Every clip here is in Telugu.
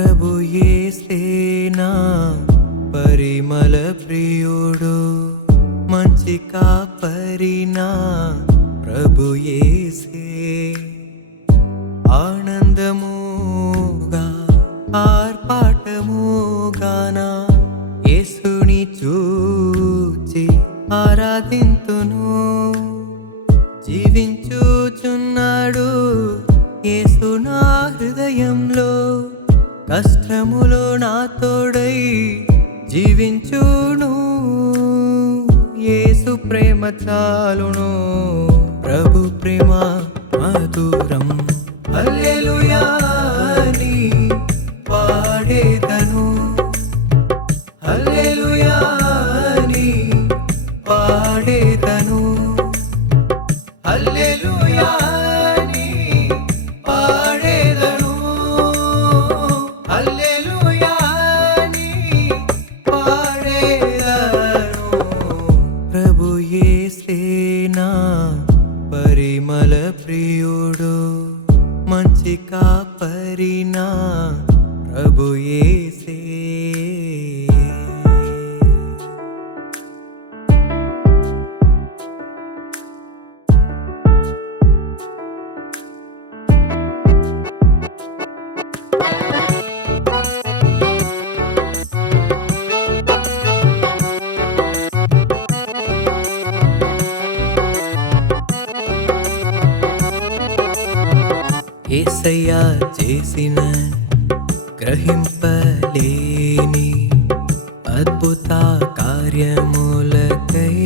ప్రభు యేసేనా పరిమళ ప్రియుడు మంచి కాపరినా ప్రభు యేసే ఆనందముగా ఆర్పాటముగానా యేసుని చూచి ఆరాధింతును జీవించుచున్నాడు యేసు నా హృదయంలో కష్టములో నా తోడై జీవించును యేసు ప్రేమ చాలును ప్రభు ప్రేమ మధురం హల్లెలూయా అని పాడేదను హల్లెలూయా అని పాడేదను హల్లెలూయా అని పాడేదను హల్లెలూయా అని పాడేదను ప్రభు యేసేనా పరిమళ ప్రియుడు మంచి కాపరినా ప్రభు యేసే యేసయ్యా చేసిన గ్రహింపలేని అద్భుత కార్యములకై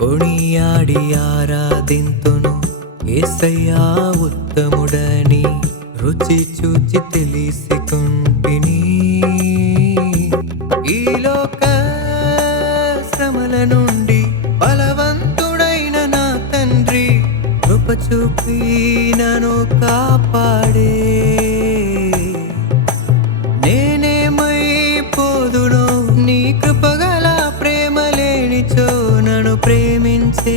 కొనియాడి ఆరాధింతును యేసయ్యా ఉత్తముడని రుచి చూచి తెలిసికొంటిని ఈ లోక శ్రమల నుండి బలవంతుడైన నా తండ్రి కృప చూపి నన్ను కాపాడే నేనేమైపోదునో నీ కృపగల ప్రేమ లేనిచో నన్ను ప్రేమించే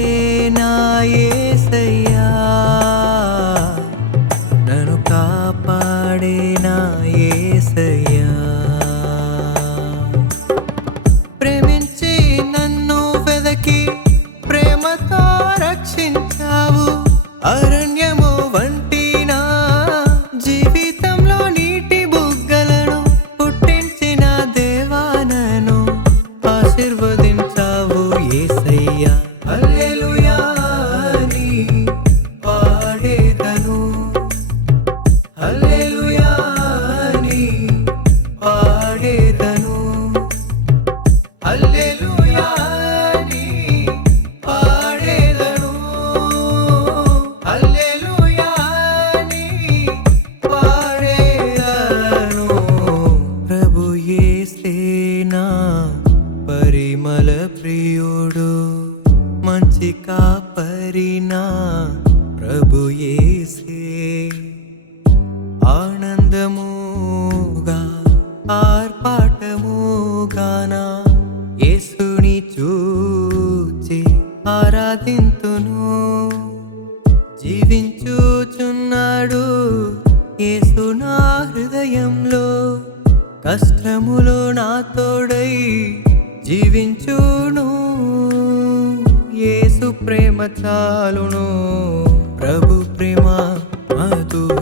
నా యేసయ్యా నన్ను కాపాడే నా యేసయ్యా ప్రేమించి నన్ను వెదకి ప్రేమతో రక్షించావు అరణ్యము వంటి నా జీవితంలో నీటి బుగ్గలను పుట్టించిన దేవానను ఆశీర్వదించావు యేసయ్యా హల్లెలూయా అని పాడేదను హల్లెలూయా అని పాడేదను హల్లెలూయా అని పాడేదను హల్లెలూయా అని పాడేదను ప్రభు యేసేనా పరిమళ ప్రియుడు మంచి కాపరినా ప్రభు యేసే ఆనందముగా ఆర్పాటముగానా యేసుని చూచి ఆరాధింతును జీవించుచున్నాడు యేసు నా హృదయంలో కష్టములో నా తోడై జీవించును యేసు ప్రేమ చాలును ప్రభు ప్రేమ మధురం